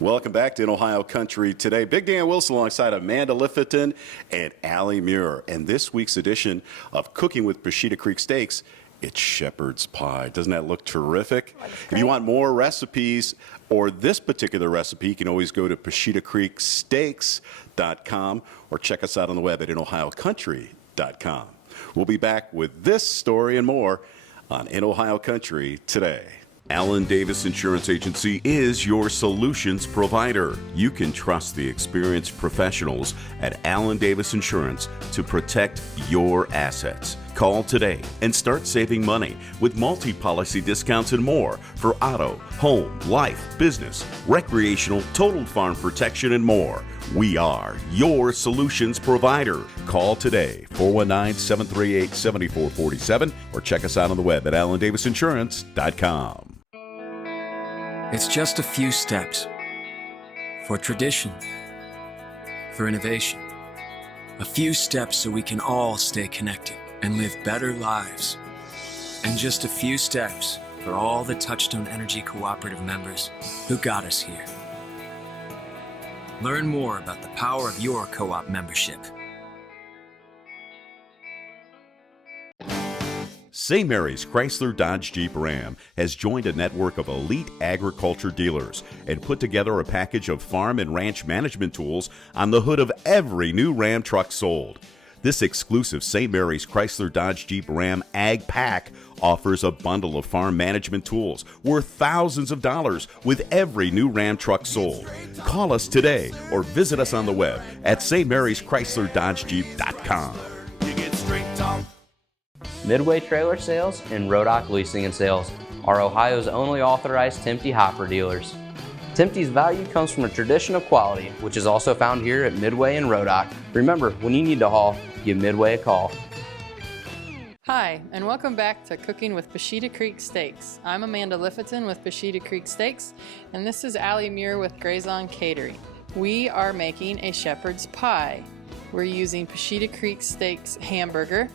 Welcome back to In Ohio Country Today. Big Dan Wilson alongside Amanda Lifferton and Allie Muir. And this week's edition of Cooking with Pusheta Creek Steaks, it's shepherd's pie. Doesn't that look terrific? If you want more recipes or this particular recipe, you can always go to PushetaCreekSteaks.com or check us out on the web at InOhioCountry.com. We'll be back with this story and more on In Ohio Country Today. Allen Davis Insurance Agency is your solutions provider. You can trust the experienced professionals at Allen Davis Insurance to protect your assets. Call today and start saving money with multi-policy discounts and more for auto, home, life, business, recreational, total farm protection, and more. We are your solutions provider. Call today, 419-738-7447, or check us out on the web at AllenDavisInsurance.com. It's just a few steps for tradition, for innovation. A few steps so we can all stay connected and live better lives. And just a few steps for all the Touchstone Energy Cooperative members who got us here. Learn more about the power of your co-op membership. St. Mary's Chrysler Dodge Jeep Ram has joined a network of elite agriculture dealers and put together a package of farm and ranch management tools on the hood of every new Ram truck sold. This exclusive St. Mary's Chrysler Dodge Jeep Ram Ag Pack offers a bundle of farm management tools worth thousands of dollars with every new Ram truck sold. Call us today or visit us on the web at stmaryschrysler.com. You get straight talk. Midway Trailer Sales and Rodock Leasing and Sales are Ohio's only authorized Tempe hopper dealers. Tempe's value comes from a tradition of quality, which is also found here at Midway and Rodock. Remember, when you need to haul, give Midway a call. Hi, and welcome back to Cooking with Pusheta Creek Steaks. I'm Amanda Lifferton with Pusheta Creek Steaks, and this is Allie Muir with Grazon Catering. We are making a shepherd's pie. We're using Pusheta Creek Steaks hamburger.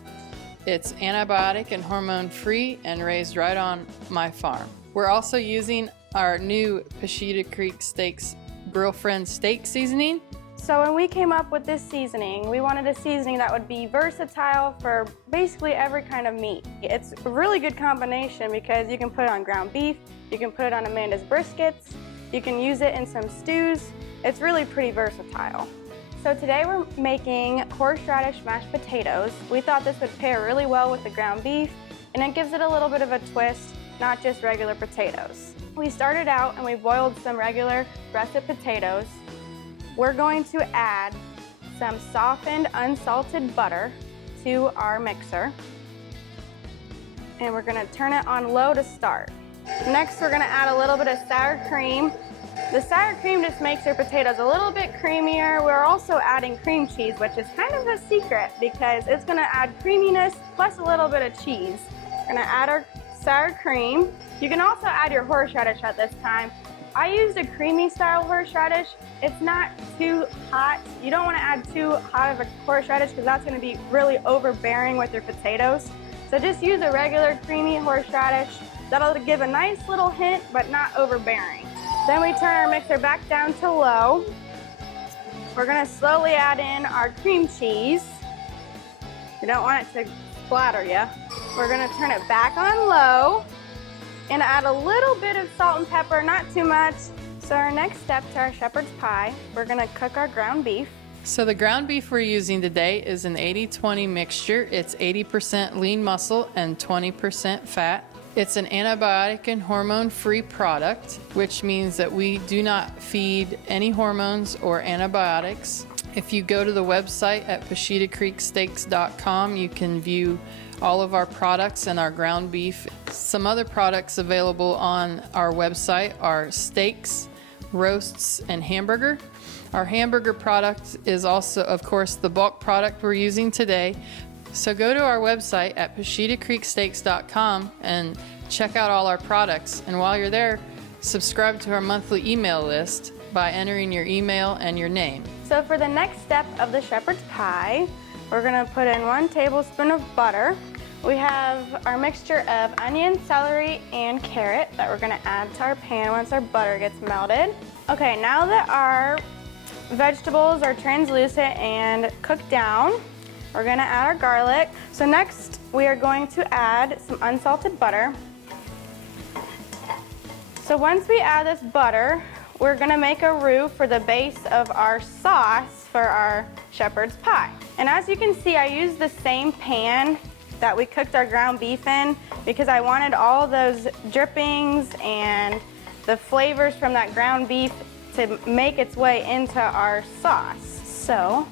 It's antibiotic and hormone-free and raised right on my farm. We're also using our new Pusheta Creek Steaks Grill Friend steak seasoning. So when we came up with this seasoning, we wanted a seasoning that would be versatile for basically every kind of meat. It's a really good combination because you can put it on ground beef, you can put it on Amanda's briskets, you can use it in some stews. It's really pretty versatile. So today we're making horseradish mashed potatoes. We thought this would pair really well with the ground beef, and it gives it a little bit of a twist, not just regular potatoes. We started out and we boiled some regular russet potatoes. We're going to add some softened, unsalted butter to our mixer. And we're gonna turn it on low to start. Next, we're gonna add a little bit of sour cream. The sour cream just makes your potatoes a little bit creamier. We're also adding cream cheese, which is kind of a secret because it's gonna add creaminess plus a little bit of cheese. We're gonna add our sour cream. You can also add your horseradish at this time. I used a creamy style horseradish. It's not too hot. You don't want to add too hot of a horseradish because that's going to be really overbearing with your potatoes. So just use a regular creamy horseradish. That'll give a nice little hint, but not overbearing. Then we turn our mixer back down to low. We're going to slowly add in our cream cheese. You don't want it to splatter you. We're going to turn it back on low and add a little bit of salt and pepper, not too much. So our next step to our shepherd's pie, we're gonna cook our ground beef. So the ground beef we're using today is an 80-20 mixture. It's 80% lean muscle and 20% fat. It's an antibiotic and hormone-free product, which means that we do not feed any hormones or antibiotics. If you go to the website at PushetaCreekSteaks.com, you can view all of our products and our ground beef. Some other products available on our website are steaks, roasts, and hamburger. Our hamburger product is also, of course, the bulk product we're using today. So go to our website at PushetaCreekSteaks.com and check out all our products. And while you're there, subscribe to our monthly email list by entering your email and your name. So for the next step of the shepherd's pie, we're gonna put in 1 tablespoon of butter. We have our mixture of onion, celery, and carrot that we're gonna add to our pan once our butter gets melted. Okay, now that our vegetables are translucent and cooked down, we're gonna add our garlic. So next, we are going to add some unsalted butter. So once we add this butter, we're gonna make a roux for the base of our sauce for our shepherd's pie. And as you can see, I used the same pan that we cooked our ground beef in because I wanted all those drippings and the flavors from that ground beef to make its way into our sauce. So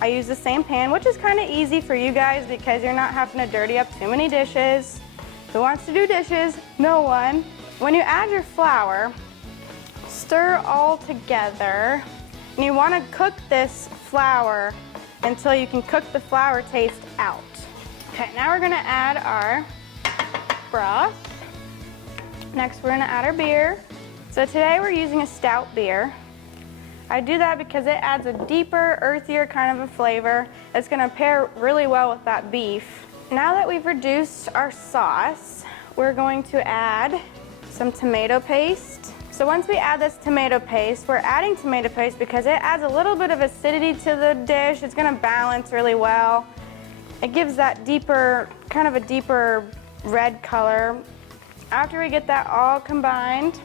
I use the same pan, which is kind of easy for you guys because you're not having to dirty up too many dishes. Who wants to do dishes? No one. When you add your flour, stir all together, and you want to cook this flour until you can cook the flour taste out. Okay, now we're gonna add our broth. Next, we're gonna add our beer. So today we're using a stout beer. I do that because it adds a deeper, earthier kind of a flavor. It's gonna pair really well with that beef. Now that we've reduced our sauce, we're going to add some tomato paste. So once we add this tomato paste, we're adding tomato paste because it adds a little bit of acidity to the dish. It's gonna balance really well. It gives that deeper, kind of a deeper red color. After we get that all combined,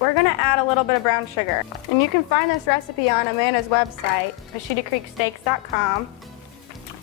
we're gonna add a little bit of brown sugar. And you can find this recipe on Amanda's website, PushetaCreekSteaks.com.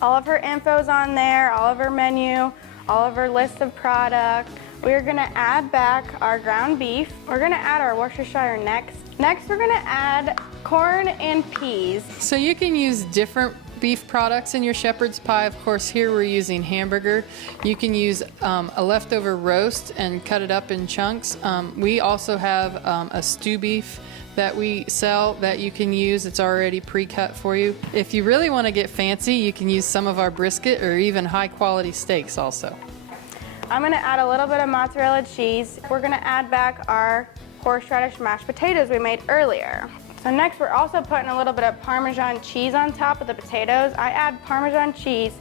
All of her info's on there, all of her menu, all of her list of product. We're gonna add back our ground beef. We're gonna add our Worcestershire next. Next, we're gonna add corn and peas. So you can use different beef products in your shepherd's pie. Of course, here we're using hamburger. You can use a leftover roast and cut it up in chunks. We also have a stew beef that we sell that you can use. It's already pre-cut for you. If you really want to get fancy, you can use some of our brisket or even high quality steaks also. I'm gonna add a little bit of mozzarella cheese. We're gonna add back our horseradish mashed potatoes we made earlier. So next, we're also putting a little bit of Parmesan cheese on top of the potatoes. I add Parmesan cheese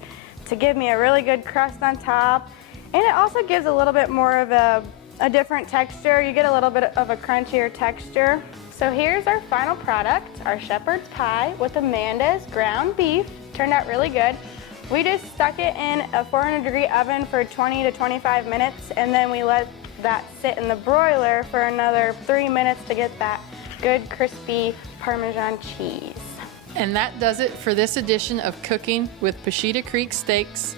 to give me a really good crust on top. And it also gives a little bit more of a different texture. You get a little bit of a crunchier texture. So here's our final product, our shepherd's pie with Amanda's ground beef. Turned out really good. We just stuck it in a 400-degree oven for 20 to 25 minutes, and then we let that sit in the broiler for another 3 minutes to get that good crispy Parmesan cheese. And that does it for this edition of Cooking with Pusheta Creek Steaks.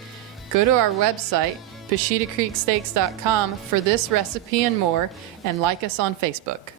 Go to our website, PushetaCreekSteaks.com, for this recipe and more, and like us on Facebook.